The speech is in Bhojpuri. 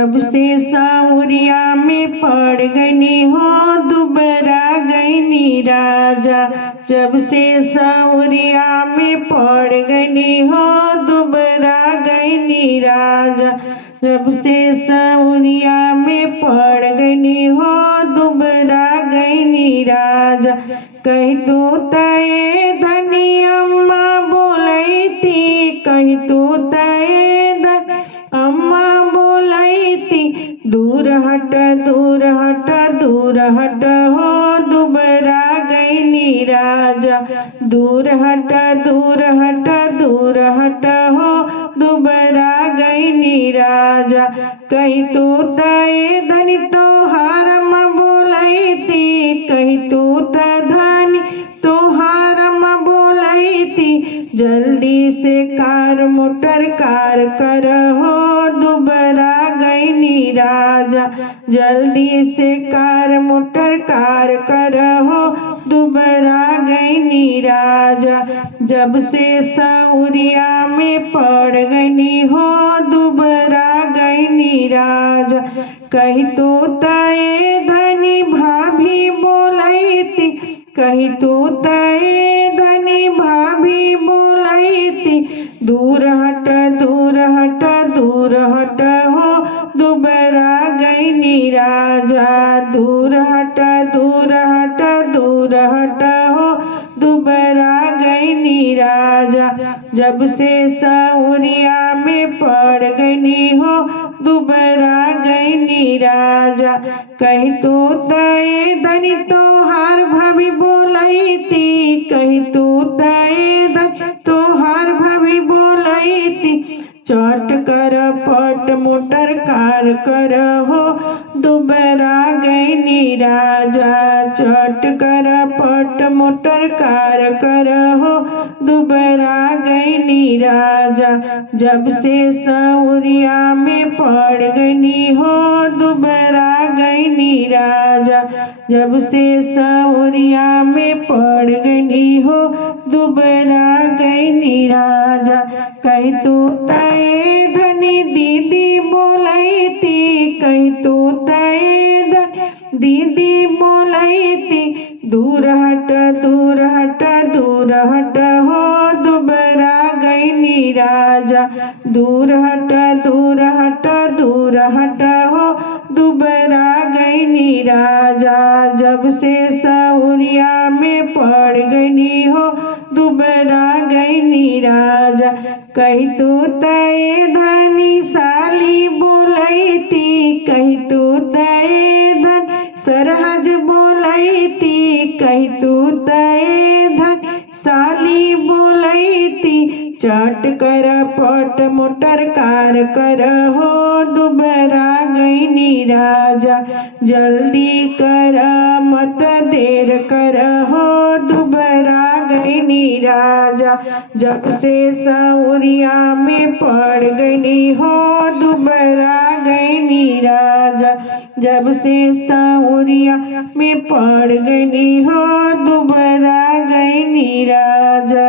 जब से सावरिया में पड़ गई हो दुबरा गई राजा। जब से सावरिया में पड़ गई हो दुबरा गई राजा। जब से सावरिया में पड़ गई हो दुबरा गई राजा। कही तू तय धनी अम्मा बोलई थी, कही तू तय धनी अम्मा बोलई थी। दूर हट दूर हट दूर हट हो दुबरा गई राजा। दूर हट दूर हट दूर हट हो दुबरा गई राजा। कही तू तय धनी तोहार अम्मा बोलई थी, कही तू धनी तोहार अम्मा बोलई थी। जल्दी से कार मोटर कार कर हो दुबरा गई राजा। जल्दी से कार मोटर कार कर हो दुबरा गई राजा। जब से सावरिया में पड़ गई हो दुबरा गई राजा। कही तू तय धनी भाभी बोलई थी, कही तू तय धनी भाभी बोलई थी। दूर हट दूर हट दूर हट हो दुबरा गई राजा। दूर हट दूर हट दूर हट हो दुबरा गई राजा। जब से सावरिया में पड़ गई हो दुबरा गई राजा। कही तू तय धनी तोहार भाभी बोलई थी, कही तू तय धनी तोहार भाभी बोलई थी। चट कर पट मोटर कार कर हो दुबरा गई राजा। चट कर पट मोटर कार कर हो दुबरा गई राजा। जब से सावरिया में पड़ गई हो दुबरा गई राजा। जब से सावरिया में पड़ गई हो दुबरा गई राजा। कही तू तय धनी दीदी बोलई थी, कही तू तय धनी दीदी बोलई थी। दूर हट दूर हट दूर हट हो दुबरा गई राजा। दूर हट दूर हट दूर हट हो दुबरा गई राजा। जब से सावरिया में पड़ गई हो दुबरा गई राजा। कही तू तय धनी साली बोलई थी, कही तू तय धनी सरहज बोलई थी। कही तू तय धनी साली बोलई थी। चट कर पट मोटर कार कर हो दुबरा गई राजा। जल्दी कर मत देर कर हो दुबरा गई राजा। जब से सावरिया में पड़ गई हो दुबरा गई राजा। जब से सावरिया में पड़ गई हो दुबरा गई राजा।